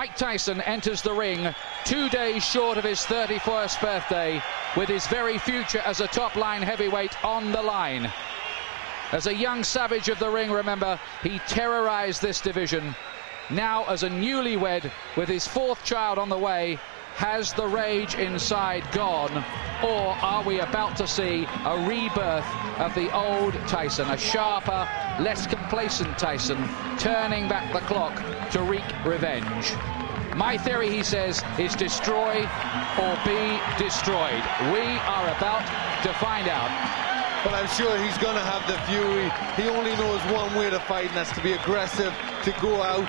Mike Tyson enters the ring 2 days short of his 31st birthday, with his very future as a top-line heavyweight on the line. As a young savage of the ring, remember, he terrorized this division. Now, as a newlywed with his 4th child on the way, has the rage inside gone, or are we about to see a rebirth of the old Tyson, a sharper, less complacent Tyson, turning back the clock to wreak revenge? My theory, he says, is destroy or be destroyed. We are about to find out. But I'm sure he's going to have the fury. He only knows one way to fight, and that's to be aggressive, to go out,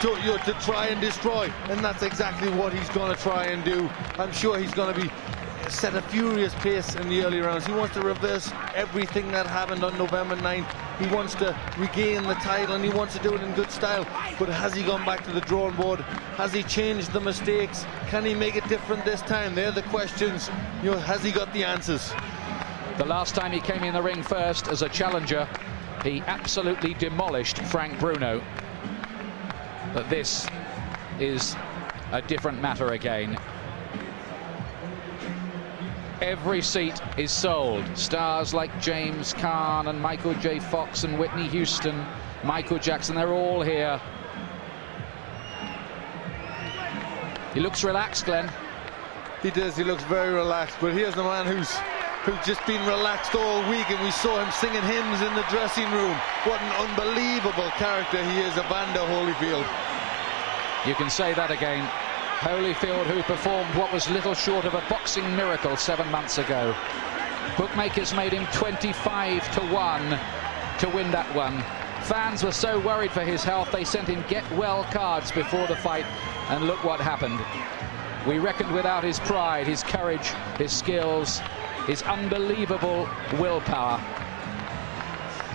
to try and destroy. And that's exactly what he's going to try and do. I'm sure he's going to set a furious pace in the early rounds. He wants to reverse everything that happened on November 9th. He wants to regain the title, and he wants to do it in good style. But has he gone back to the drawing board? Has he changed the mistakes? Can he make it different this time? They're the questions. You know, has he got the answers? The last time he came in the ring first as a challenger, he absolutely demolished Frank Bruno. But this is a different matter again. Every seat is sold. Stars like James Caan and Michael J. Fox and Whitney Houston, Michael Jackson, they're all here. He looks relaxed, Glenn. He does, he looks very relaxed, but here's the man who's just been relaxed all week, and we saw him singing hymns in the dressing room. What an unbelievable character he is, Evander Holyfield. You can say that again. Holyfield, who performed what was little short of a boxing miracle 7 months ago. Bookmakers made him 25-1 to win that one. Fans were so worried for his health, they sent him get-well cards before the fight, and look what happened. We reckoned without his pride, his courage, his skills, his unbelievable willpower.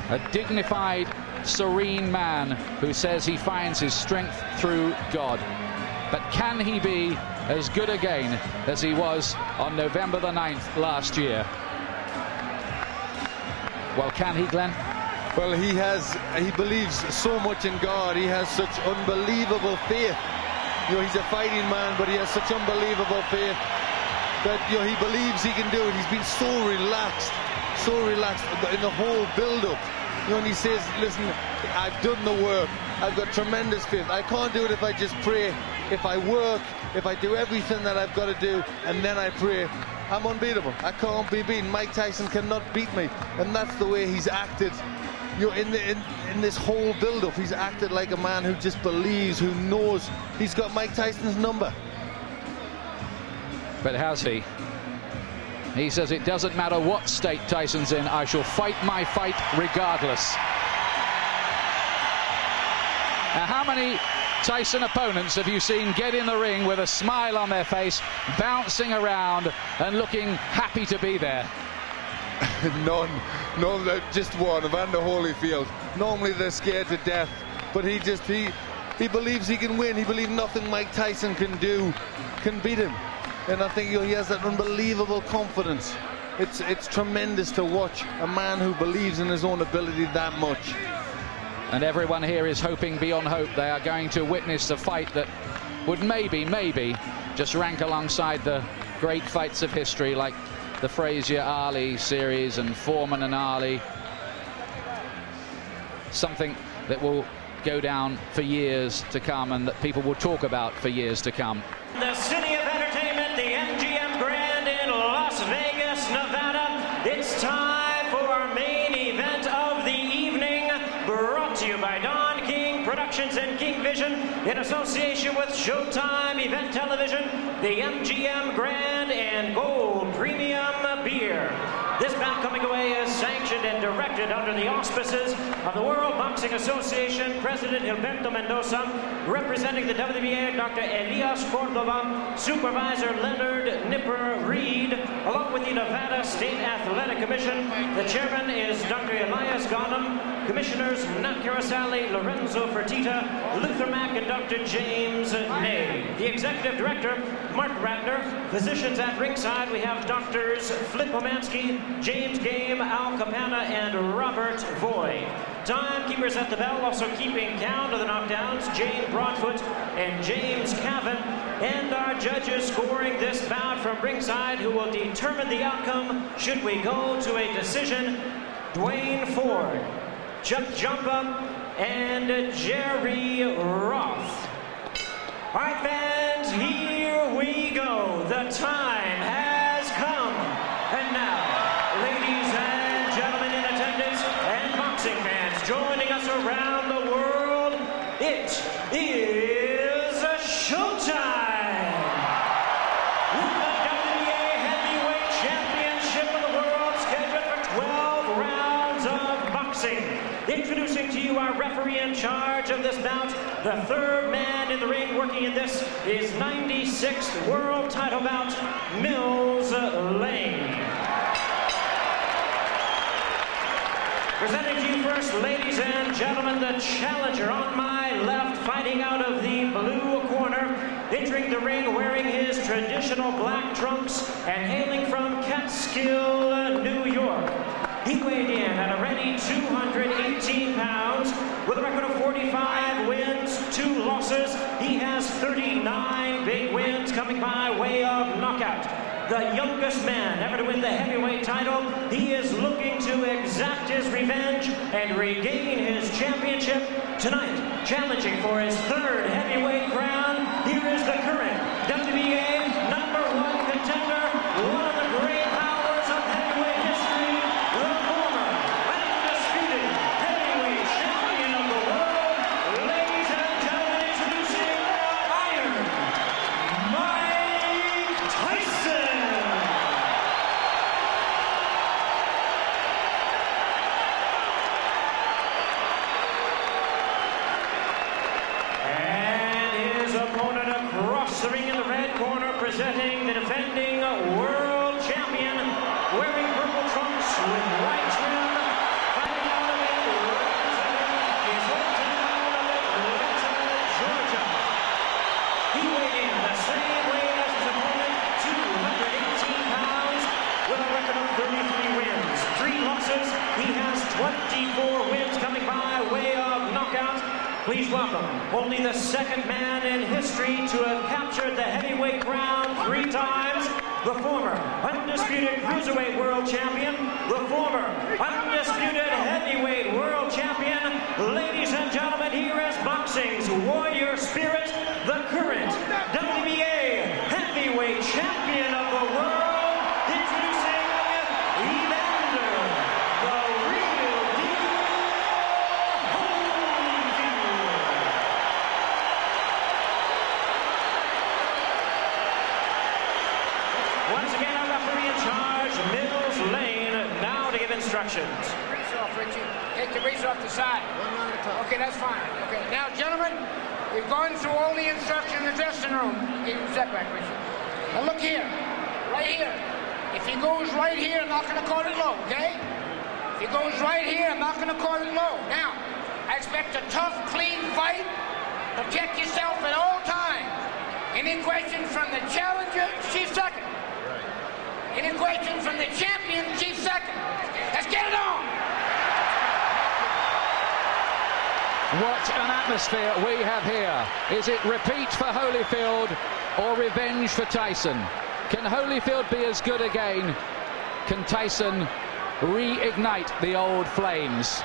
A dignified, serene man who says he finds his strength through God. But can he be as good again as he was on November the 9th last year? Well, can he, Glenn? Well, he believes so much in God. He has such unbelievable faith. You know, he's a fighting man, but he has such unbelievable faith that, you know, he believes he can do it. He's been so relaxed in the whole build-up. You know, and he says, listen, I've done the work. I've got tremendous faith. I can't do it if I just pray. If I work, if I do everything that I've got to do, and then I pray, I'm unbeatable. I can't be beaten. Mike Tyson cannot beat me. And that's the way he's acted. You know, in this whole build-up, he's acted like a man who just believes, who knows he's got Mike Tyson's number. But has he? He says it doesn't matter what state Tyson's in, I shall fight my fight regardless. Now, how many Tyson opponents have you seen get in the ring with a smile on their face, bouncing around and looking happy to be there? None, just one, Evander Holyfield. Normally they're scared to death, but he believes he can win. He believes nothing Mike Tyson can do can beat him. And I think, you know, he has that unbelievable confidence. It's tremendous to watch a man who believes in his own ability that much. And everyone here is hoping beyond hope. They are going to witness a fight that would maybe just rank alongside the great fights of history, like the Frazier-Ali series and Foreman and Ali. Something that will go down for years to come, and that people will talk about for years to come. The city of entertainment, the MGM Grand in Las Vegas, Nevada. It's time for our main event of the evening, brought to you by Don King Productions and King Vision in association with Showtime Event Television, the MGM Grand and Gold Premium Beer. This bout coming away is sanctioned and directed under the auspices of the World Boxing Association, President Gilberto Mendoza, representing the WBA, Dr. Elias Cordova, Supervisor Leonard Nipper Reed, along with the Nevada State Athletic Commission. The chairman is Dr. Elias Ghanem, Commissioners Nat Carasali, Lorenzo Fertitta, Luther Mack, and Dr. James Ney. The Executive Director, Mark Ratner. Physicians at ringside, we have Doctors Flip Omansky, James Game, Al Capana, and Robert Voy. Timekeepers at the bell, also keeping count of the knockdowns, Jane Broadfoot and James Cavan. And our judges scoring this bout from ringside, who will determine the outcome should we go to a decision, Dwayne Ford, Chuck Jumpa, and Jerry Roth. All right, fans, here we go. The time has come. And now, ladies and gentlemen in attendance and boxing fans joining us around the world, it is showtime! With the WBA Heavyweight Championship of the world scheduled for 12 rounds of boxing. Introducing to you our referee in charge of this bout, the third man in the ring working in this is 96th world title bout, Mills Lane. Presenting to you first, ladies and gentlemen, the challenger on my left, fighting out of the blue corner, entering the ring wearing his traditional black trunks and hailing from Catskill, New York. He weighed in at a ready 218 pounds with a record of 45 wins, 2 losses. He has 39 big wins coming by way of knockout. The youngest man ever to win the heavyweight title. He is looking to exact his revenge and regain his championship tonight. Challenging for his third heavyweight crown, here is the current WBA #1 contender, one of the great powers of heavyweight history, the former undisputed heavyweight champion of the world. Ladies and gentlemen, introducing Iron Mike Tyson. And his opponent across the ring in the red corner, presenting the defending world champion, wearing purple trunks with white trim, fighting out of it, representing his hometown of Atlanta, Georgia. He weighed in the same weight as his opponent, 218 pounds, with a record of 33 wins, 3 losses. He has 24 wins coming by way of knockout. Please welcome only the second man in history to have captured the heavyweight crown 3 times, the former undisputed cruiserweight world champion, the former undisputed heavyweight world champion. Ladies and gentlemen, here is boxing's warrior spirit, the current WBA heavyweight champion of the world, introducing Evander, the real deal, Holyfield. Once again, our referee in charge, Mills Lane, now to give instructions. Grease off, Richie. Take the grease off the side. Okay, that's fine. Okay, now, gentlemen, we've gone through all the instructions in the dressing room. Give him a step back, Richie. Now, look here. Right here. If he goes right here, I'm not going to call it low, okay? If he goes right here, I'm not going to call it low. Now, I expect a tough, clean fight. Protect yourself at all times. Any questions from the challenger, chief second. Any questions from the champion, chief second. Let's get it on. What an atmosphere we have here. Is it repeat for Holyfield or revenge for Tyson? Can Holyfield be as good again? Can Tyson reignite the old flames?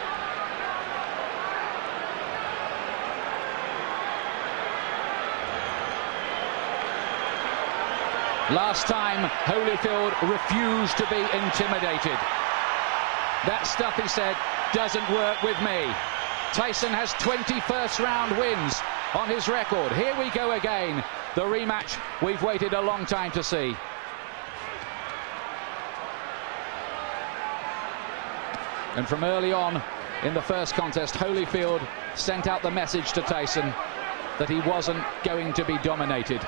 Last time, Holyfield refused to be intimidated. That stuff, he said, doesn't work with me. Tyson has 20 first-round wins on his record. Here we go again. The rematch we've waited a long time to see. And from early on in the first contest, Holyfield sent out the message to Tyson that he wasn't going to be dominated.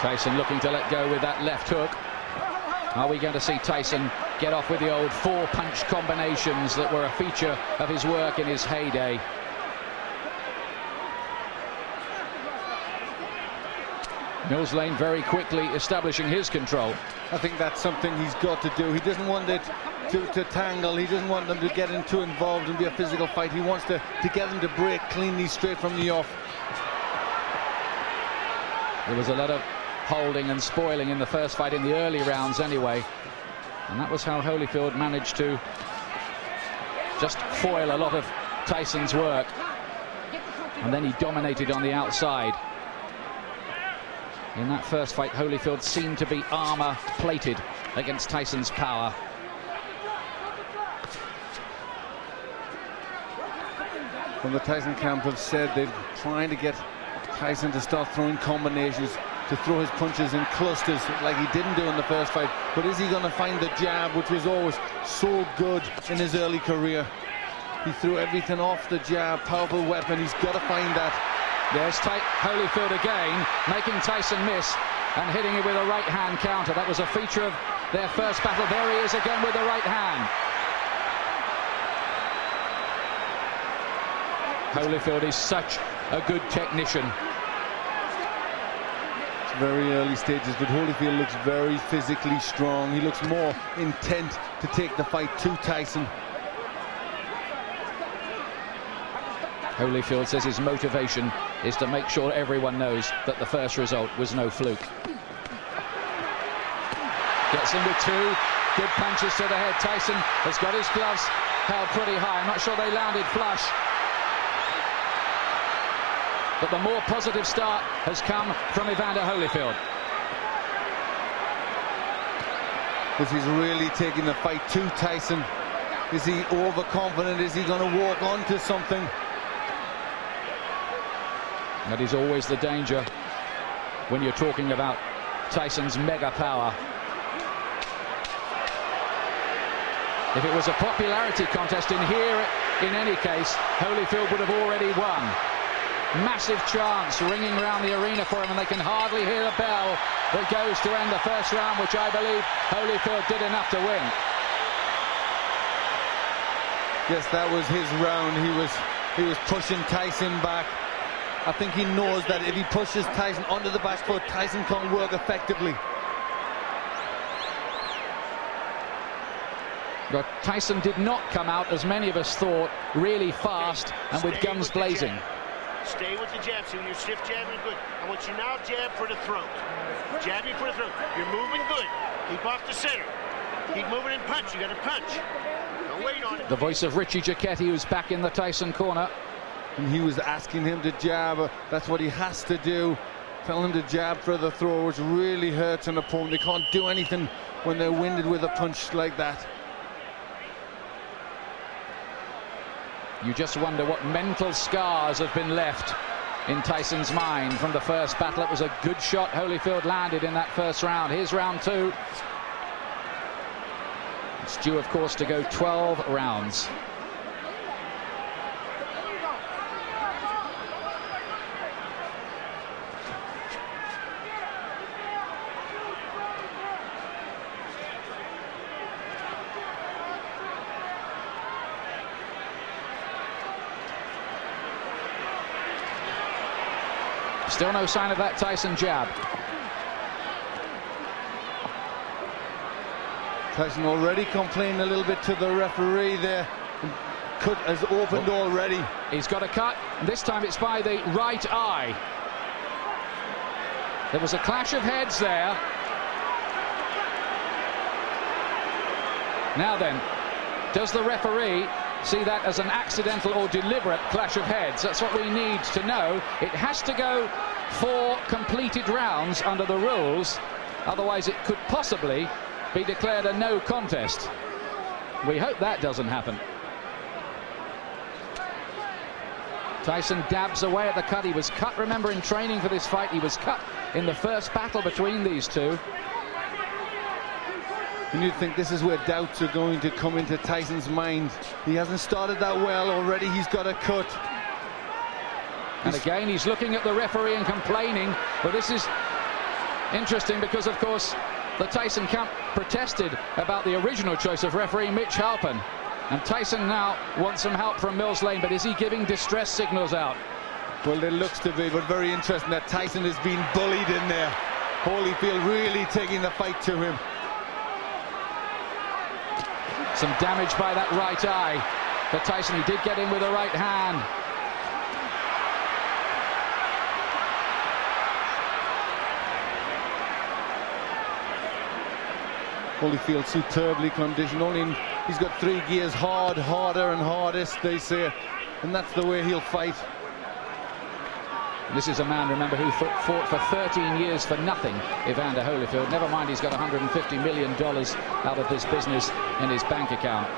Tyson looking to let go with that left hook. Are we going to see Tyson get off with the old four-punch combinations that were a feature of his work in his heyday? Mills Lane very quickly establishing his control. I think that's something he's got to do. He doesn't want it to tangle. He doesn't want them to get too involved and be a physical fight. He wants to get them to break cleanly straight from the off. There was a lot of holding and spoiling in the first fight in the early rounds anyway. And that was how Holyfield managed to just foil a lot of Tyson's work. And then he dominated on the outside. In that first fight, Holyfield seemed to be armor-plated against Tyson's power. From the Tyson camp have said they're trying to get Tyson to start throwing combinations, to throw his punches in clusters like he didn't do in the first fight. But is he going to find the jab, which was always so good in his early career? He threw everything off the jab, powerful weapon. He's got to find that. Yes, Holyfield again, making Tyson miss and hitting it with a right-hand counter. That was a feature of their first battle. There he is again with the right hand. Holyfield is such a good technician. It's very early stages, but Holyfield looks very physically strong. He looks more intent to take the fight to Tyson. Holyfield says his motivation is to make sure everyone knows that the first result was no fluke. Gets him with two good punches to the head. Tyson has got his gloves held pretty high. I'm not sure they landed flush. But the more positive start has come from Evander Holyfield. This is really taking the fight to Tyson. Is he overconfident? Is he going to walk onto something? That is always the danger when you're talking about Tyson's mega power. If it was a popularity contest in here, in any case, Holyfield would have already won. Massive chants ringing around the arena for him, and they can hardly hear the bell that goes to end the first round, which I believe Holyfield did enough to win. Yes, that was his round. He was pushing Tyson back. I think he knows that if he pushes Tyson onto the back foot, Tyson can't work effectively. But Tyson did not come out, as many of us thought, really fast and with guns blazing. Stay with the jab. So when you shift jabbing good. I want you now jab for the throat. Jabbing for the throat. You're moving good. Keep off the center. Keep moving and punch. You got to punch. Don't wait on it. The voice of Richie Giacchetti, who's back in the Tyson corner. And he was asking him to jab. That's what he has to do. Tell him to jab for the throw, which really hurts an opponent. They can't do anything when they're winded with a punch like that. You just wonder what mental scars have been left in Tyson's mind from the first battle. It was a good shot Holyfield landed in that first round. Here's round two. It's due, of course, to go 12 rounds. Still no sign of that Tyson jab. Tyson already complaining a little bit to the referee there. Cut has opened already. He's got a cut, and this time it's by the right eye. There was a clash of heads there. Now then, does the referee see that as an accidental or deliberate clash of heads? That's what we need to know. It has to go 4 completed rounds under the rules, otherwise it could possibly be declared a no contest. We hope that doesn't happen. Tyson dabs away at the cut. He was cut, remember, in training for this fight. He was cut in the first battle between these two. And you'd think this is where doubts are going to come into Tyson's mind. He hasn't started that well already. He's got a cut. And again, he's looking at the referee and complaining. But this is Interesting because, of course, the Tyson camp protested about the original choice of referee Mitch Halpin. And Tyson now wants some help from Mills Lane, but is he giving distress signals out? Well, it looks to be, but very interesting that Tyson is being bullied in there. Holyfield really taking the fight to him. Some damage by that right eye for Tyson. He did get in with a right hand. Holyfield superbly conditioned. He's got 3 gears: hard, harder and hardest, they say, and that's the way he'll fight. This is a man, remember, who fought for 13 years for nothing, Evander Holyfield. Never mind, he's got $150 million out of this business in his bank account.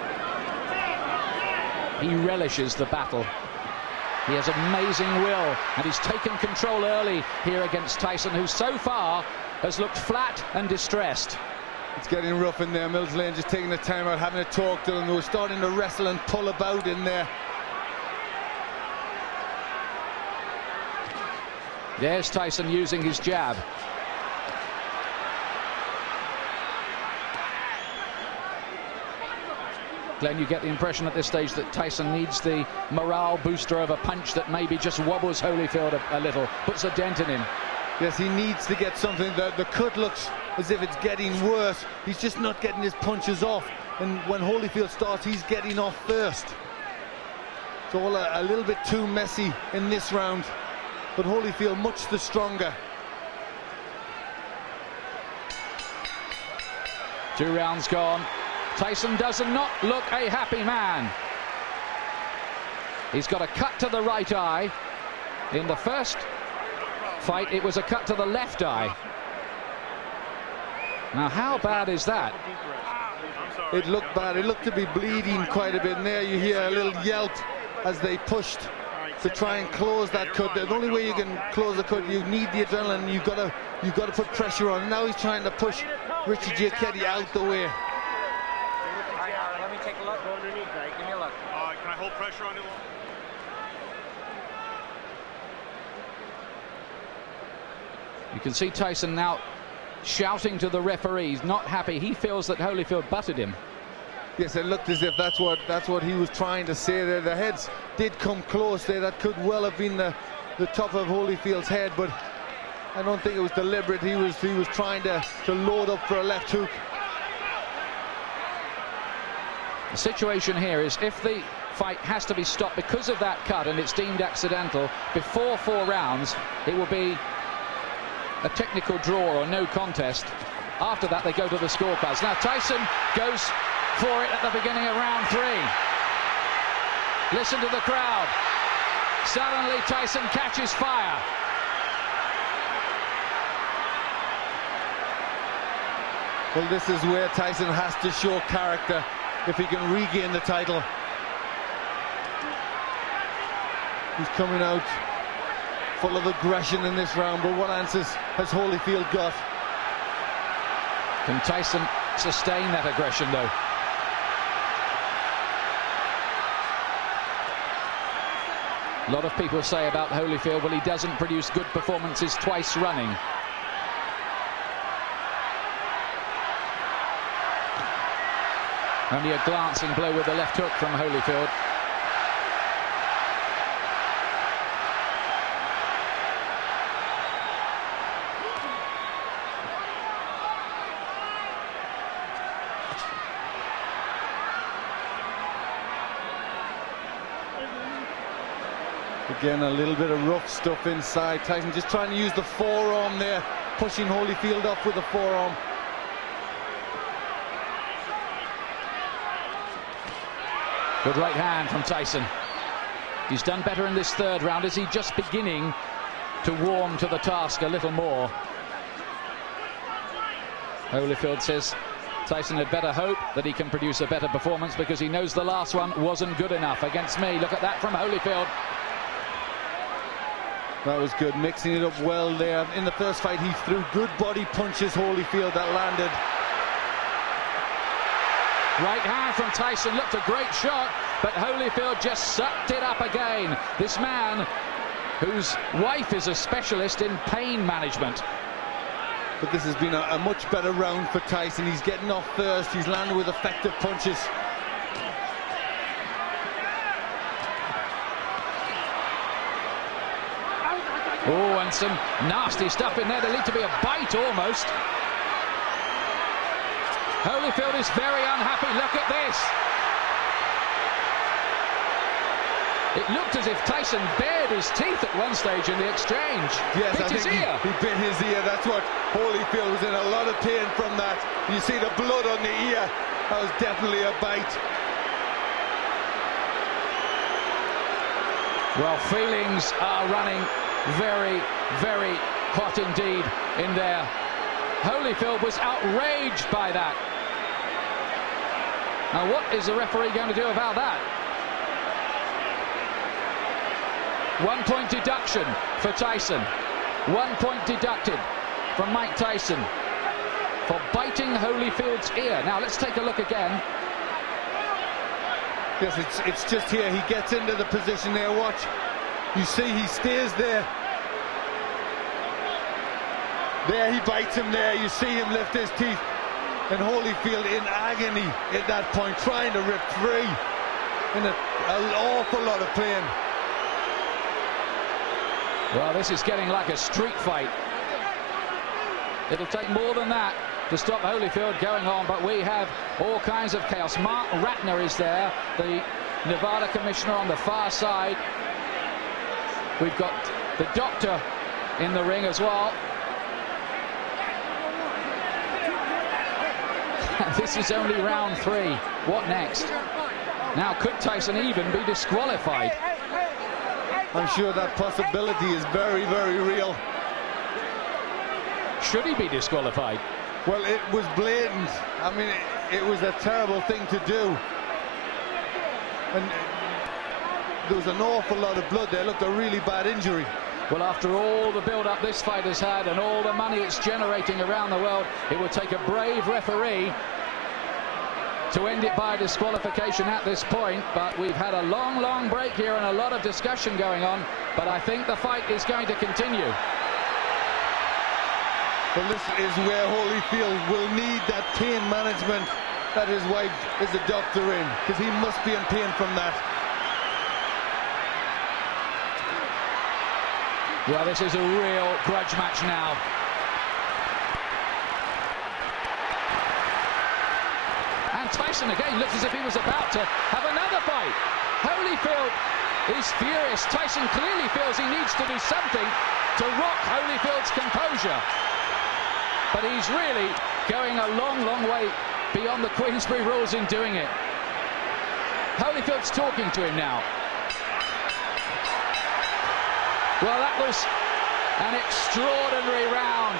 He relishes the battle. He has amazing will, and he's taken control early here against Tyson, who so far has looked flat and distressed. It's getting rough in there. Mills Lane just taking the time out, having a talk to them. They were starting to wrestle and pull about in there. There's Tyson using his jab. Glenn, you get the impression at this stage that Tyson needs the morale booster of a punch that maybe just wobbles Holyfield a little, puts a dent in him. Yes, he needs to get something. The cut looks as if it's getting worse. He's just not getting his punches off. And when Holyfield starts, he's getting off first. It's all a little bit too messy in this round. But Holyfield much the stronger. 2 rounds gone. Tyson does not look a happy man. He's got a cut to the right eye. In the first fight, it was a cut to the left eye. Now, how bad is that? It looked bad. It looked to be bleeding quite a bit. And there you hear a little yelp as they pushed to try and close that cut. The only way you can close the cut, you need the adrenaline. You've got to put pressure on. Now he's trying to push Richie Giacchetti out the way. Let me take a look. Go underneath, right? Give me a look. Can I hold pressure on him? You can see Tyson now shouting to the referees, not happy. He feels that Holyfield butted him. Yes, it looked as if that's what he was trying to say there. The heads did come close there. That could well have been the top of Holyfield's head, but I don't think it was deliberate. He was trying to load up for a left hook. The situation here is if the fight has to be stopped because of that cut and it's deemed accidental before 4 rounds, it will be a technical draw or no contest. After that, they go to the scorecards. Now Tyson goes for it at the beginning of round 3. Listen to the crowd. Suddenly Tyson catches fire. Well, this is where Tyson has to show character if he can regain the title. He's coming out full of aggression in this round, but what answers has Holyfield got? Can Tyson sustain that aggression, though? A lot of people say about Holyfield, well, he doesn't produce good performances twice running. Only a glancing blow with the left hook from Holyfield. Again, a little bit of rough stuff inside. Tyson just trying to use the forearm there, pushing Holyfield up with the forearm. Good right hand from Tyson. He's done better in this 3rd round. Is he just beginning to warm to the task a little more? Holyfield says Tyson had better hope that he can produce a better performance because he knows the last one wasn't good enough against me. Look at that from Holyfield. That was good, mixing it up well there. In the first fight, he threw good body punches, Holyfield, that landed. Right hand from Tyson, looked a great shot, but Holyfield just sucked it up again. This man, whose wife is a specialist in pain management. But this has been a much better round for Tyson. He's getting off first. He's landing with effective punches. Oh, and some nasty stuff in there. There lead to be a bite almost. Holyfield is very unhappy. Look at this. It looked as if Tyson bared his teeth at one stage in the exchange. Yes, bit I his think ear. He bit his ear. That's what Holyfield was in a lot of pain from that. You see the blood on the ear. That was definitely a bite. Well, feelings are running very, very hot indeed in there. Holyfield was outraged by that. Now, what is the referee going to do about that? 1 point deduction for Tyson. 1 point deducted from Mike Tyson for biting Holyfield's ear. Now, let's take a look again. Yes, it's just here. He gets into the position there. Watch. You see he stays there. There he bites him there. You see him lift his teeth. And Holyfield in agony at that point, trying to rip free. In an awful lot of pain. Well, this is getting like a street fight. It'll take more than that to stop Holyfield going on, but we have all kinds of chaos. Mark Ratner is there, the Nevada commissioner on the far side. We've got the doctor in the ring as well. This is only round 3. What next? Now, could Tyson even be disqualified? I'm sure that possibility is very, very real. Should he be disqualified? Well, it was blatant. I mean, it was a terrible thing to do. And there was an awful lot of blood there. Looked a really bad injury. Well, after all the build-up this fight has had and all the money it's generating around the world, it would take a brave referee to end it by disqualification at this point. But we've had a long, long break here and a lot of discussion going on. But I think the fight is going to continue. Well, this is where Holyfield will need that pain management that his wife is a doctor in, because he must be in pain from that. Well, this is a real grudge match now. And Tyson again looks as if he was about to have another fight. Holyfield is furious. Tyson clearly feels he needs to do something to rock Holyfield's composure. But he's really going a long, long way beyond the Queensberry rules in doing it. Holyfield's talking to him now. Well, that was an extraordinary round.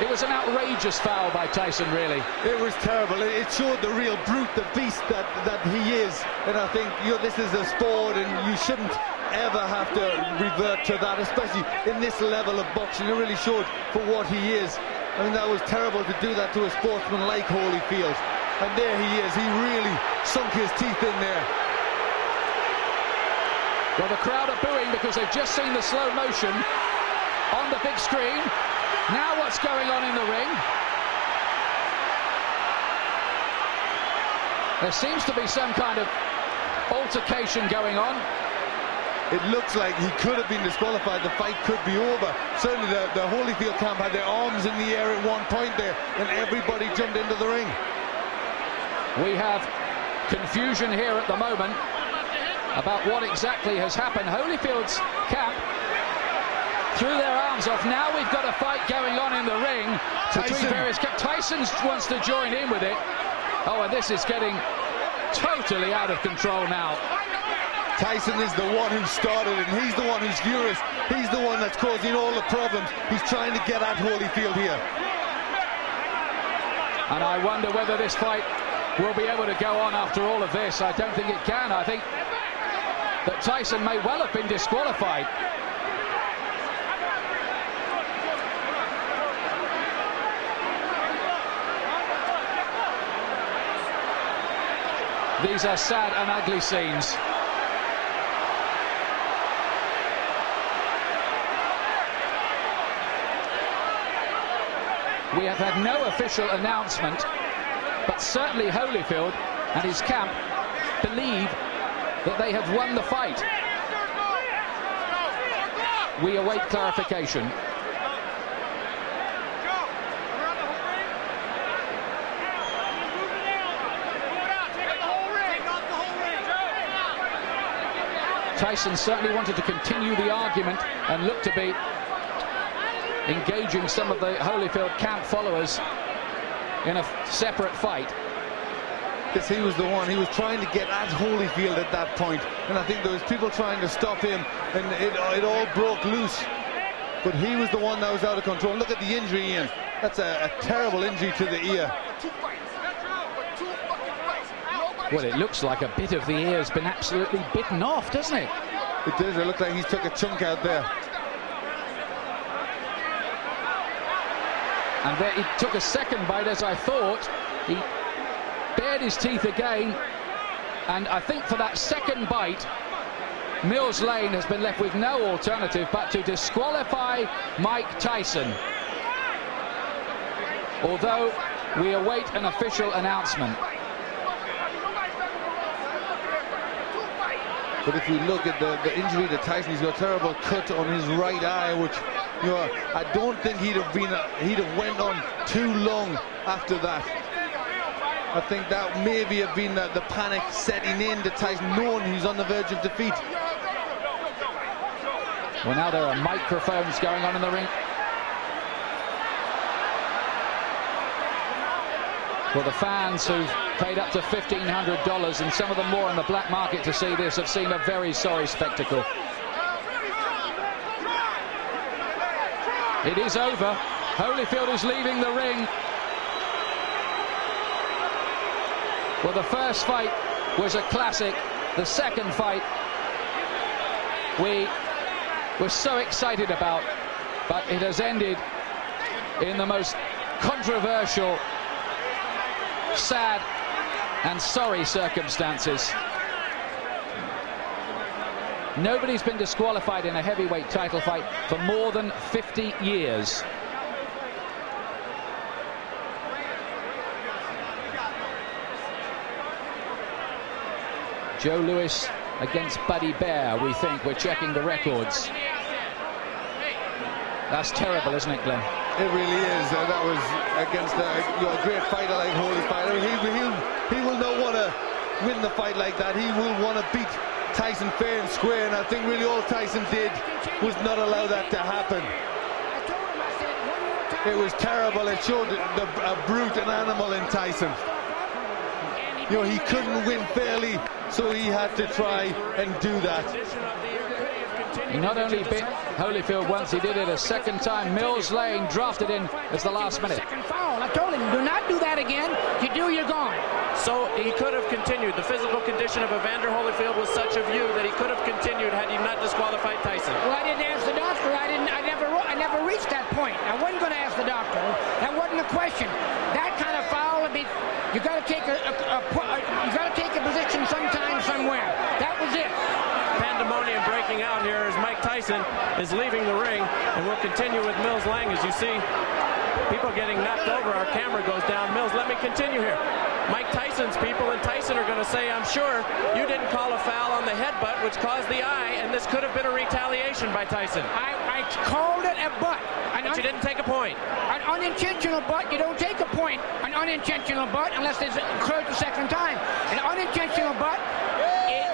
It was an outrageous foul by Tyson, really. It was terrible. It showed the real brute, the beast that he is. And I think, you know, this is a sport and you shouldn't ever have to revert to that, especially in this level of boxing. It really showed for what he is. I mean, that was terrible to do that to a sportsman like Holyfield. And there he is. He really sunk his teeth in there. Well, the crowd are booing because they've just seen the slow motion on the big screen. Now what's going on in the ring? There seems to be some kind of altercation going on. It looks like he could have been disqualified. The fight could be over. Certainly the Holyfield camp had their arms in the air at one point there, and everybody jumped into the ring. We have confusion here at the moment about what exactly has happened. Holyfield's camp threw their arms off. Now we've got a fight going on in the ring between various camps. Tyson wants to join in with it. Oh, and this is getting totally out of control now. Tyson is the one who started it, and he's the one who's furious. He's the one that's causing all the problems. He's trying to get at Holyfield here. And I wonder whether this fight will be able to go on after all of this. I don't think it can. I think that Tyson may well have been disqualified. These are sad and ugly scenes. We have had no official announcement, but certainly Holyfield and his camp believe that they have won the fight. We await clarification. Tyson certainly wanted to continue the argument and looked to be engaging some of the Holyfield camp followers in a separate fight. Yes, he was the one. He was trying to get at Holyfield at that point, and I think there was people trying to stop him, and it all broke loose. But he was the one that was out of control. Look at the injury, Ian. That's a terrible injury to the ear. Well, it looks like a bit of the ear has been absolutely bitten off, doesn't it? It does. It looks like he's took a chunk out there. And there he took a second bite, as I thought. He bared his teeth again, and I think for that second bite, Mills Lane has been left with no alternative but to disqualify Mike Tyson. Although we await an official announcement. But if you look at the injury to Tyson, he's got a terrible cut on his right eye, which, you know, I don't think he'd have went on too long after that. I think that maybe have been the panic setting in to Tyson, knowing he's on the verge of defeat. Well, now there are microphones going on in the ring. Well, the fans who've paid up to $1,500 and some of them more on the black market to see this have seen a very sorry spectacle. It is over. Holyfield is leaving the ring. Well, the first fight was a classic. The second fight we were so excited about, but it has ended in the most controversial, sad and sorry circumstances. Nobody's been disqualified in a heavyweight title fight for more than 50 years. Joe Louis against Buddy Bear, we think. We're checking the records. That's terrible, isn't it, Glenn? It really is. That was against a great fighter like Holyfield. He will not want to win the fight like that. He will want to beat Tyson fair and square, and I think really all Tyson did was not allow that to happen. It was terrible. It showed a brute, an animal in Tyson. You know, he couldn't win fairly, so he had to try and do that. He not only bit Holyfield once, he did it a second time. Mills Lane drafted in as the last minute. Second foul. I told him, do not do that again. You do, you're gone. So he could have continued. The physical condition of Evander Holyfield was such of you that he could have continued had he not disqualified Tyson. Well, I didn't ask the doctor. I never reached that point. I wasn't going to ask the doctor. That wasn't a question. That kind of foul, you got to take a position sometime, somewhere. That was it. Pandemonium breaking out here as Mike Tyson is leaving the ring, and we'll continue with Mills Lang. As you see people getting knocked over, our camera goes down. Mills, let me continue here. Mike Tyson's people and Tyson are going to say, I'm sure you didn't call a foul on the headbutt, which caused the eye, and this could have been a retaliation by Tyson. I called it a butt. But you didn't take a point. An unintentional butt, you don't take a point. An unintentional butt, unless it's occurred the second time. An unintentional butt,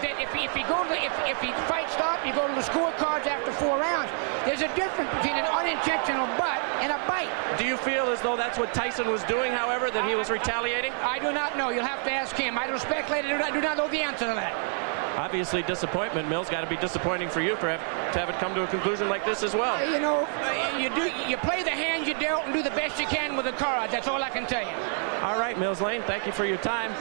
if he fight stop, you go to the scorecards after 4 rounds. There's a difference between an unintentional butt and a bite. Do you feel as though that's what Tyson was doing, however, that he was retaliating? I do not know. You'll have to ask him. I don't speculate. I do not know the answer to that. Obviously, disappointment. Mills, got to be disappointing for you to have it come to a conclusion like this as well. You know, you play the hand you dealt and do the best you can with the cards. That's all I can tell you. All right, Mills Lane, thank you for your time.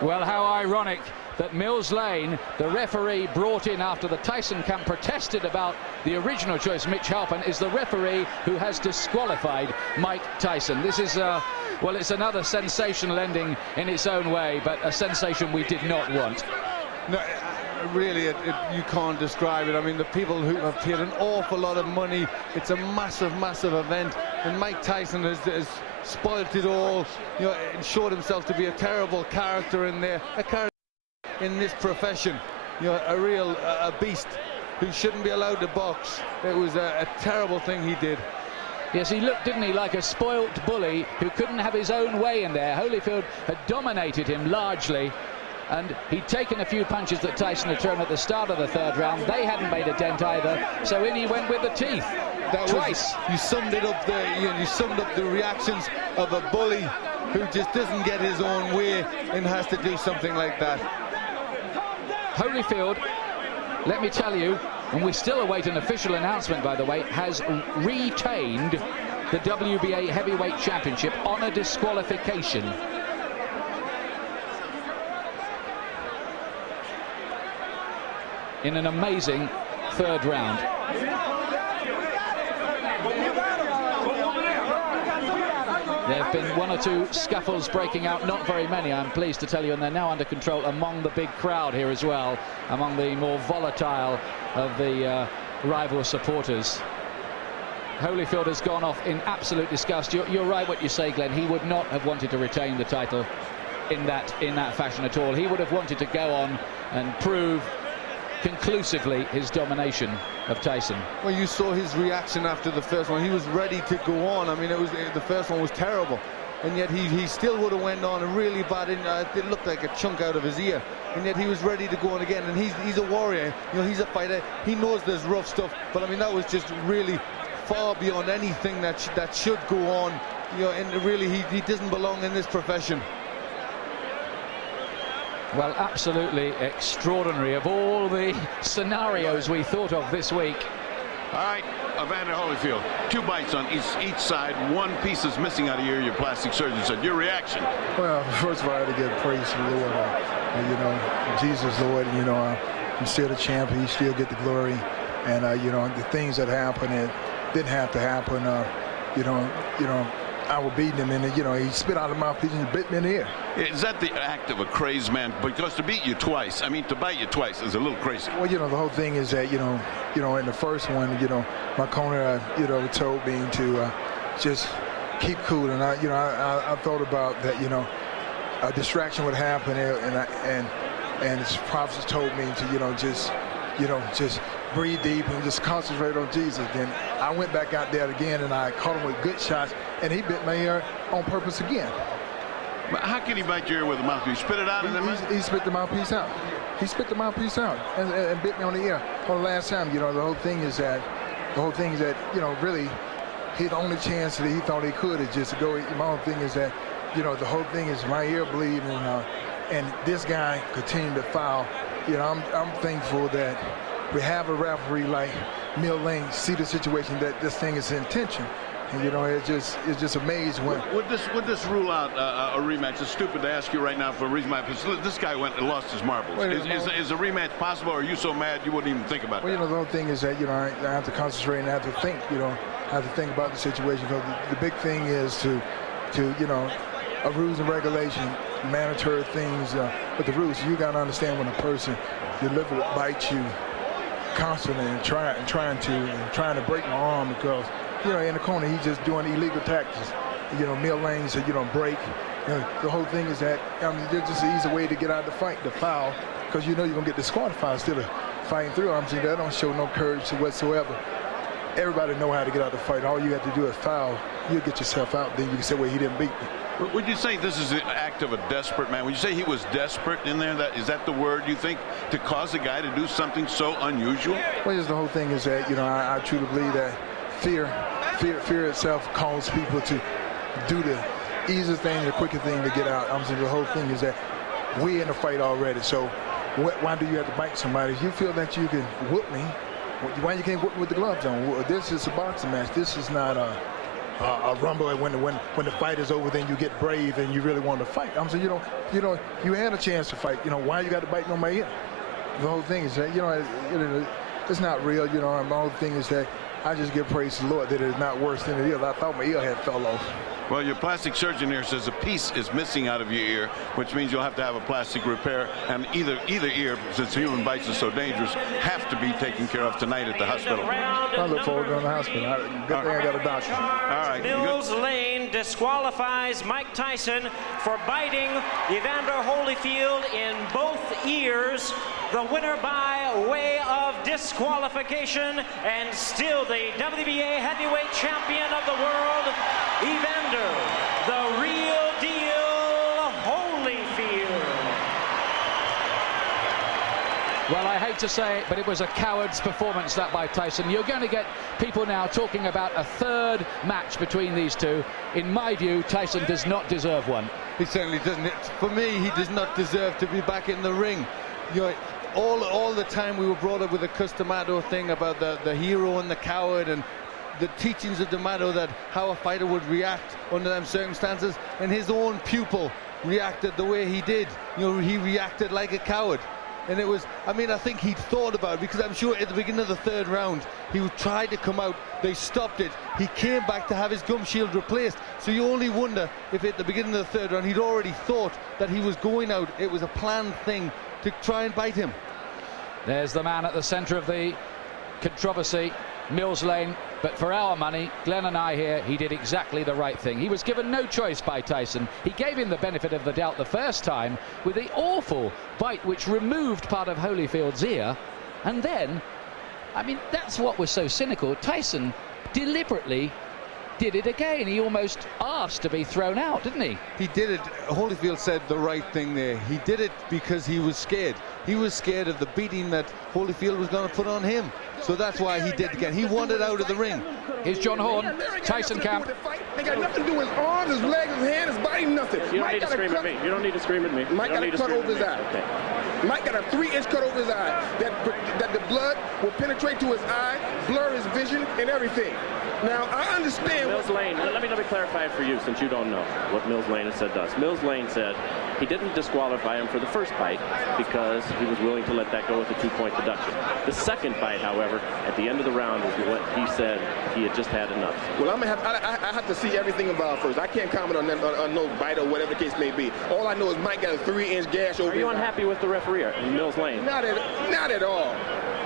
Well, how ironic that Mills Lane, the referee brought in after the Tyson camp protested about the original choice, Mitch Halpin, is the referee who has disqualified Mike Tyson. This is, well, it's another sensational ending in its own way, but a sensation we did not want. No, really, you can't describe it. I mean, the people who have paid an awful lot of money. It's a massive, massive event, and Mike Tyson has spoilt it all. You know, and showed himself to be a terrible character in there, a character in this profession. You know, a real beast who shouldn't be allowed to box. It was a terrible thing he did. Yes, he looked, didn't he, like a spoilt bully who couldn't have his own way in there. Holyfield had dominated him largely, and he'd taken a few punches that Tyson had thrown at the start of the third round. They hadn't made a dent either, so in he went with the teeth. That twice. You summed it up there. You summed up the reactions of a bully who just doesn't get his own way and has to do something like that. Holyfield, let me tell you, and we still await an official announcement, by the way, has retained the WBA Heavyweight Championship on a disqualification. In an amazing third round. There have been one or two scuffles breaking out, not very many, I'm pleased to tell you, and they're now under control among the big crowd here as well, among the more volatile of the rival supporters. Holyfield has gone off in absolute disgust. You're right what you say, Glenn. He would not have wanted to retain the title in that fashion at all. He would have wanted to go on and prove conclusively his domination of Tyson. Well, you saw his reaction after the first one. He was ready to go on. I mean, the first one was terrible, and yet he still would have went on and really bad. It looked like a chunk out of his ear, and yet he was ready to go on again. And he's a warrior. You know, he's a fighter. He knows there's rough stuff, but I mean, that was just really far beyond anything that should go on. You know, and really, he doesn't belong in this profession. Well, absolutely extraordinary of all the scenarios we thought of this week. All right, Evander Holyfield, 2 bites on each side. 1 piece is missing out of your plastic surgeon said. Your reaction? Well, first of all, I had to give praise to the Lord. You know, Jesus, Lord, you know, I'm still the champion. He still get the glory. And, you know, the things that happened, it didn't have to happen. You know, I was beating him, and you know, he spit out of my mouthpiece and bit me in the ear. Is that the act of a crazed man? Because to beat you twice, I mean, to bite you twice is a little crazy. Well, you know, the whole thing is that, you know, in the first one, you know, my corner, you know, told me to just keep cool, and I thought about that, you know, a distraction would happen, and his prophets told me to, you know, just breathe deep and just concentrate on Jesus. Then I went back out there again, and I caught him with good shots, and he bit my ear on purpose again. But how can he bite your ear with a mouthpiece? Spit it out? He spit the mouthpiece out. He spit the mouthpiece out and bit me on the ear. On the last time, you know, the whole thing is that, you know, really, the only chance that he thought he could is just to go. My whole thing is that, you know, the whole thing is my ear bleeding, and this guy continued to foul. You know, I'm thankful that we have a referee like Mill Lane see the situation that this thing is intention, and you know, it's just amazed when. Would this rule out a rematch? It's stupid to ask you right now for a reason. This guy went and lost his marbles. Is a rematch possible, or are you so mad you wouldn't even think about it? Well, you know, the whole thing is that, you know, I have to concentrate and I have to think. You know, I have to think about the situation, because the big thing is to you know, a rules and regulation, mandatory things, but the rules, you got to understand when a person deliberately bites you constantly and trying to break my arm, because, you know, in the corner he's just doing illegal tactics. You know, Mill Lane said, you don't break. You know, the whole thing is that, there's just an easy way to get out of the fight, the foul, because you know you're gonna get disqualified instead of fighting through. I'm saying that don't show no courage whatsoever. Everybody know how to get out of the fight. All you have to do is foul. You'll get yourself out. Then you can say, well, he didn't beat me. Would you say this is an act of a desperate man? Would you say he was desperate in there? Is that the word you think, to cause a guy to do something so unusual? Well, just the whole thing is that, you know, I truly believe that fear itself causes people to do the easiest thing, the quicker thing to get out. I'm saying the whole thing is that we're in the fight already. So why do you have to bite somebody? If you feel that you can whoop me, why you can't whoop me with the gloves on? This is a boxing match. This is not a rumble. When the fight is over, then you get brave and you really want to fight. I'm saying, you had a chance to fight. You know, why you got to bite me on my ear? The whole thing is that, you know, it's not real. You know, my whole thing is that I just give praise to the Lord that it is not worse than it is. I thought my ear had fell off. Well, your plastic surgeon here says a piece is missing out of your ear, which means you'll have to have a plastic repair, and either ear, since human bites are so dangerous, have to be taken care of tonight at the hospital. I look forward to going to the hospital. Good thing I got a doctor. All right. Mills Lane disqualifies Mike Tyson for biting Evander Holyfield in both ears. The winner by way of disqualification, and still the WBA heavyweight champion of the world, Evander, the real deal Holyfield. Well, I hate to say it, but it was a coward's performance, that by Tyson. You're going to get people now talking about a third match between these two. In my view, Tyson does not deserve one. He certainly doesn't. For me, he does not deserve to be back in the ring. You know, all the time we were brought up with the Customato thing about the hero and the coward, and the teachings of D'Amato that how a fighter would react under them circumstances, and his own pupil reacted the way he did. You know, he reacted like a coward. And it was, I mean, I think he'd thought about it, because I'm sure at the beginning of the third round he tried to come out, they stopped it, he came back to have his gum shield replaced. So you only wonder if at the beginning of the third round he'd already thought that he was going out. It was a planned thing to try and bite him. There's the man at the center of the controversy, Mills Lane. But for our money, Glenn and I here, he did exactly the right thing. He was given no choice by Tyson. He gave him the benefit of the doubt the first time with the awful bite which removed part of Holyfield's ear. And then, I mean, that's what was so cynical. Tyson deliberately did it again. He almost asked to be thrown out, didn't he? He did it. Holyfield said the right thing there. He did it because he was scared. He was scared of the beating that Holyfield was going to put on him. So that's why he did it again. He wanted out of the ring. Here's John Horn, Tyson camp. They got nothing to do with his arms, his legs, his hand, his body, nothing. You don't need to scream at me. You don't need to scream at me. Mike got a cut over his eye. Okay. Mike got a 3-inch cut over his eye. That the blood will penetrate to his eye, blur his vision, and everything. Now, I understand. Mills Lane, let me clarify it for you, since you don't know what Mills Lane has said to us. Mills Lane said he didn't disqualify him for the first bite because he was willing to let that go with a 2-point deduction. The second bite, however, at the end of the round, is what he said he had just had enough. Well, I have to see everything involved first. I can't comment on no bite or whatever the case may be. All I know is Mike got a 3-inch gash over his eye. Are you unhappy with the referee, Mills Lane? Not at all.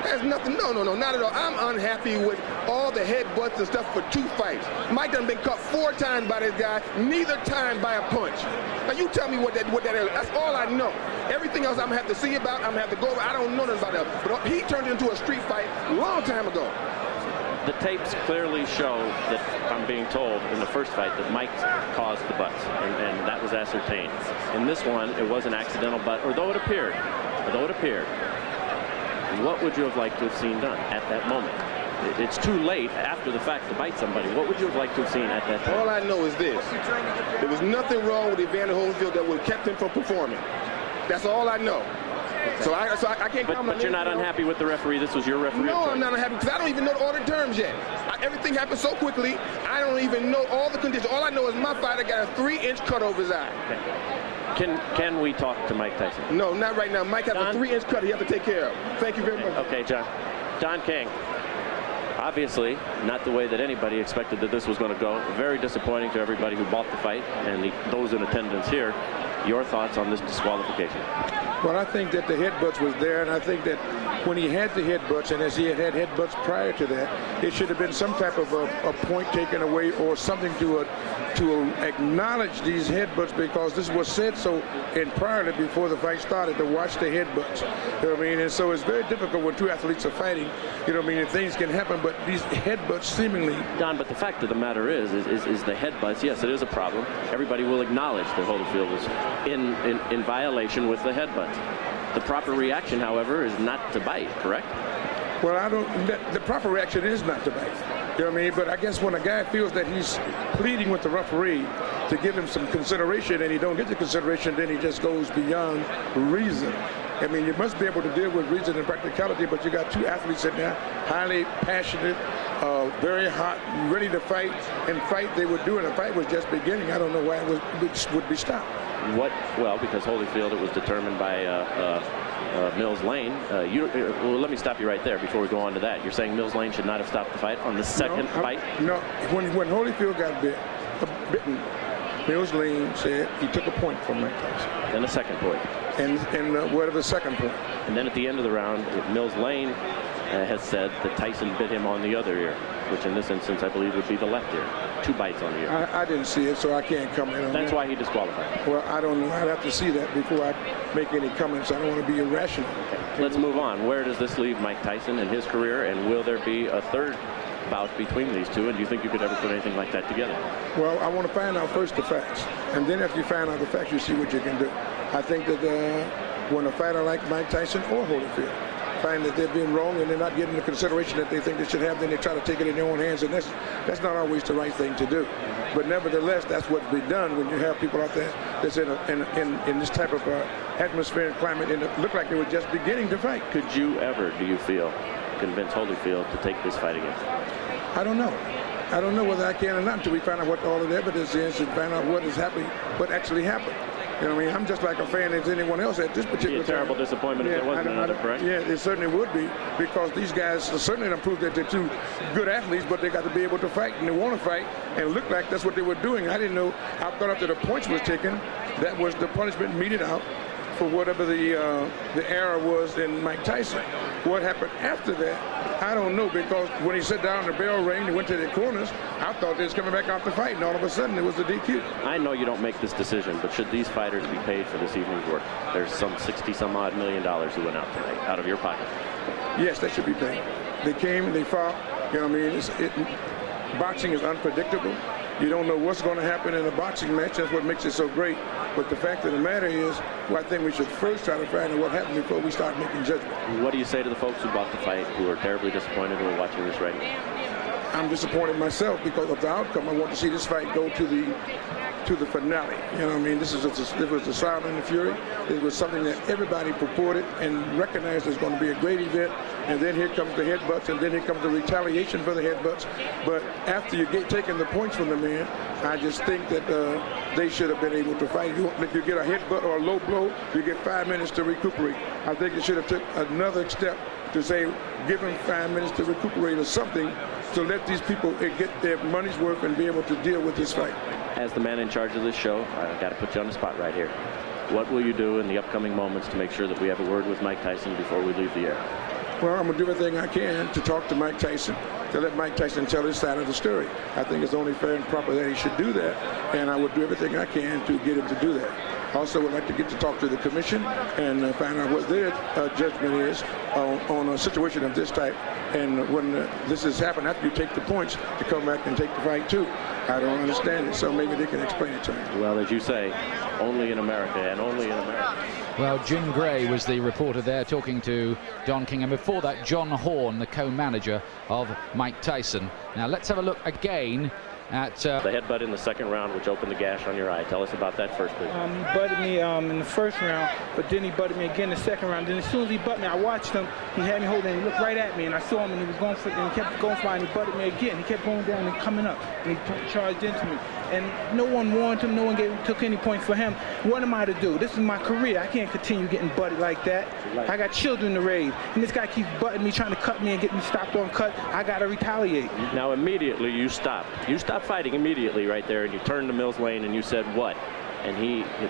There's nothing, no, not at all. I'm unhappy with all the headbutts and stuff for 2 fights. Mike done been cut 4 times by this guy, neither time by a punch. Now you tell me what that is. That's all I know. Everything else I'm gonna have to see about, I'm gonna have to go over. I don't know nothing about that. But he turned it into a street fight a long time ago. The tapes clearly show that, I'm being told, in the first fight that Mike caused the butts, and that was ascertained. In this one, it was an accidental butt, although it appeared. What would you have liked to have seen done at that moment? It's too late after the fact to bite somebody. What would you have liked to have seen at that time? All I know is this. There was nothing wrong with Evander Holyfield that would have kept him from performing. That's all I know. So I can't comment. But you're not unhappy with the referee? This was your referee? No, I'm not unhappy because I don't even know the order terms yet. Everything happened so quickly, I don't even know all the conditions. All I know is my fighter got a 3-inch cut over his eye. Okay. Can we talk to Mike Tyson? No, not right now. Mike has a 3-inch cut he has to take care of. Thank you very much. Okay, John. Don King. Obviously, not the way that anybody expected that this was going to go. Very disappointing to everybody who bought the fight and those in attendance here. Your thoughts on this disqualification? Well, I think that the headbutts was there, and I think that when he had the headbutts, and as he had headbutts prior to that, it should have been some type of a point taken away or something to acknowledge these headbutts, because this was said so prior before the fight started, to watch the headbutts. You know what I mean? And so it's very difficult when 2 athletes are fighting. You know what I mean? And things can happen, but these headbutts seemingly. Don, but the fact of the matter is the headbutts. Yes, it is a problem. Everybody will acknowledge that Holyfield was in violation with the headbutts. The proper reaction, however, is not to bite, correct? Well, the proper reaction is not to bite. You know what I mean? But I guess when a guy feels that he's pleading with the referee to give him some consideration and he don't get the consideration, then he just goes beyond reason. I mean, you must be able to deal with reason and practicality, but you got 2 athletes in there, highly passionate, very hot, ready to fight, and fight they were doing. The fight was just beginning. I don't know why it would be stopped. Well, because Holyfield, it was determined by Mills Lane. Well, let me stop you right there before we go on to that. You're saying Mills Lane should not have stopped the fight on the second fight? No, when Holyfield got bitten, Mills Lane said he took a point from Mike Tyson. Then a second point. And whatever the second point. And then at the end of the round, Mills Lane has said that Tyson bit him on the other ear, which in this instance I believe would be the left ear. 2 bites on the ear. I didn't see it, so I can't comment on that. That's why he disqualified. Well, I don't know. I'd have to see that before I make any comments. I don't want to be irrational. Okay. Let's move on. Where does this leave Mike Tyson in his career, and will there be a third bout between these two, and do you think you could ever put anything like that together? Well, I want to find out first the facts, and then if you find out the facts, you see what you can do. I think that when a fighter like Mike Tyson or Holyfield find that they're being wrong and they're not getting the consideration that they think they should have, then they try to take it in their own hands, and that's not always the right thing to do. But nevertheless, that's what's been done when you have people out there that's in this type of atmosphere and climate, and it looked like they were just beginning to fight. Could you ever, do you feel, convince Holyfield to take this fight again? I don't know. I don't know whether I can or not until we find out what all of the evidence is and find out what is happening, what actually happened. You know what I mean? I'm just like a fan as anyone else at this particular time. Terrible disappointment if there wasn't another, correct? Yeah, it certainly would be, because these guys certainly don't prove that they're two good athletes, but they got to be able to fight, and they want to fight, and it looked like that's what they were doing. I didn't know. I thought after the points was taken, that was the punishment meted out for whatever the error was in Mike Tyson. What happened after that, I don't know, because when he sat down, the bell rang, he went to the corners, I thought they was coming back out to fight, and all of a sudden it was a DQ. I know you don't make this decision, but should these fighters be paid for this evening's work? There's some $60-some-odd million who went out tonight, out of your pocket. Yes, they should be paid. They came, they fought, you know what I mean? Boxing is unpredictable. You don't know what's going to happen in a boxing match. That's what makes it so great. But the fact of the matter is, well, I think we should first try to find out what happened before we start making judgment. What do you say to the folks who bought the fight, who are terribly disappointed, who are watching this right now? I'm disappointed myself because of the outcome. I want to see this fight go to the finale. You know what I mean? It was the Sound and the Fury. It was something that everybody purported and recognized as going to be a great event. And then here comes the headbutts, and then here comes the retaliation for the headbutts. But after you get taking the points from the man, I just think that they should have been able to fight. If you get a headbutt or a low blow, you get 5 minutes to recuperate. I think it should have took another step to say, give them 5 minutes to recuperate or something, to let these people get their money's worth and be able to deal with this fight. As the man in charge of this show, I've got to put you on the spot right here. What will you do in the upcoming moments to make sure that we have a word with Mike Tyson before we leave the air? Well, I'm going to do everything I can to talk to Mike Tyson, to let Mike Tyson tell his side of the story. I think it's only fair and proper that he should do that, and I would do everything I can to get him to do that. Also would like to get to talk to the commission and find out what their judgment is on a situation of this type. And when this has happened, after you take the points, to come back and take the fight too. I don't understand it, so maybe they can explain it to me. Well, as you say, only in America, and only in America. Well, Jim Gray was the reporter there talking to Don King, and before that, John Horn, the co-manager of Mike Tyson. Now, let's have a look again at the headbutt in the second round, which opened the gash on your eye. Tell us about that first, please. He butted me in the first round, but then he butted me again in the second round. Then as soon as he butted me, I watched him. He had me holding, and he looked right at me, and I saw him, and he was going for, and he kept going for it, and he butted me again. He kept going down and coming up, and he charged into me. And no one warned him, no one took any points for him. What am I to do? This is my career. I can't continue getting butted like that. I got children to raise, and this guy keeps butting me, trying to cut me and get me stopped on cut. I got to retaliate. Now, immediately you stopped. You stopped fighting immediately right there, and you turned to Mills Lane, and you said what? And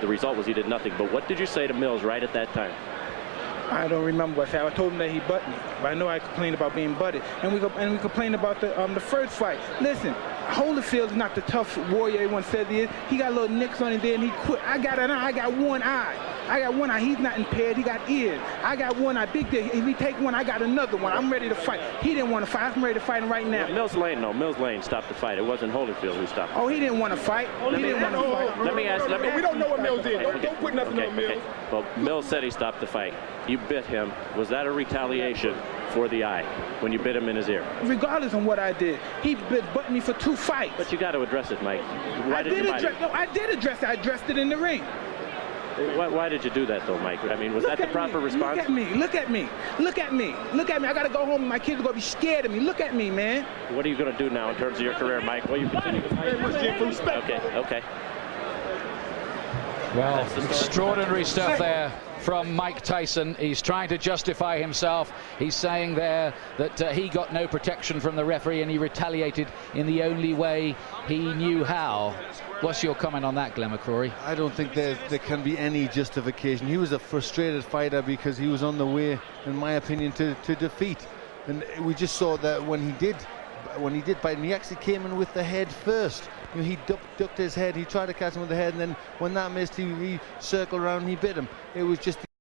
the result was he did nothing. But what did you say to Mills right at that time? I don't remember what I said. I told him that he butted me, but I know I complained about being butted. And we complained about the first fight. Listen, Holyfield's not the tough warrior everyone says he is. He got little nicks on his there, and he quit. I got an eye. I got one eye. I got one eye. He's not impaired. He got ears. I got one eye. Big deal. If he take one, I got another one. I'm ready to fight. He didn't want to fight. I'm ready to fight him right now. Mills Lane, no. Mills Lane stopped the fight. It wasn't Holyfield who stopped. Oh, he didn't want to fight. He didn't want to fight. Let me ask. We don't know what Mills did. Don't put nothing on Mills. Okay. Well, Mills said he stopped the fight. You bit him. Was that a retaliation for the eye when you bit him in his ear? Regardless of what I did, he butted me for 2 fights. But you got to address it, Mike. I did address it. I addressed it in the ring. Why did you do that, though, Mike? I mean, was that the proper response? Look at me. Look at me. Look at me. Look at me. I got to go home and my kids are going to be scared of me. Look at me, man. What are you going to do now in terms of your career, Mike? Well, you continue to fight. Respect. Okay. Well, extraordinary stuff there from Mike Tyson. He's trying to justify himself. He's saying there that he got no protection from the referee and he retaliated in the only way he knew how. What's your comment on that, Glenn McCrory? I don't think there can be any justification. He was a frustrated fighter because he was on the way, in my opinion, to defeat. And we just saw that when he did bite him, he actually came in with the head first. You know, he ducked his head, he tried to catch him with the head, and then when that missed, he circled around and he bit him. It was just